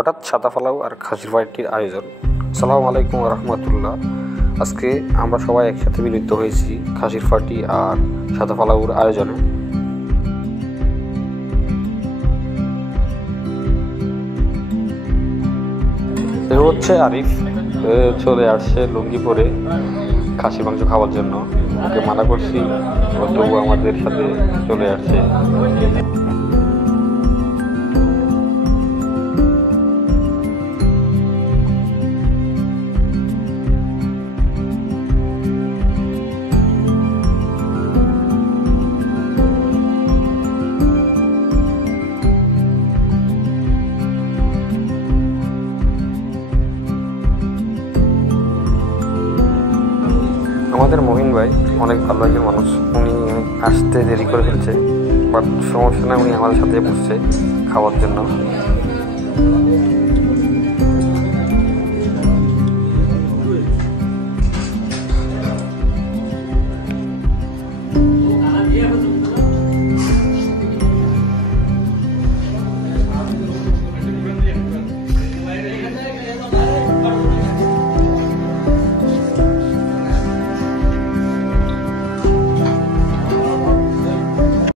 হঠাৎ সাদা পোলাও আর খাসির পার্টির আয়োজন। আসসালামু আলাইকুম রহমতুল্লাহ। আজকে আমরা সবাই একসাথে মিলিত হয়েছি খাসির পার্টি আর সাদা পোলাওর আয়োজনে। এ হচ্ছে আরিফ, চলে আসছে লুঙ্গি পরে খাসি মাংস খাওয়ার জন্য। ওকে মানা করছি, তবু আমাদের সাথে চলে আসছে। আমাদের মহিন ভাই অনেক ভালো একজন মানুষ। উনি আসতে দেরি করে ফেলছে, বাট সমস্যা না, উনি আমাদের সাথে বসছে খাওয়ার জন্য।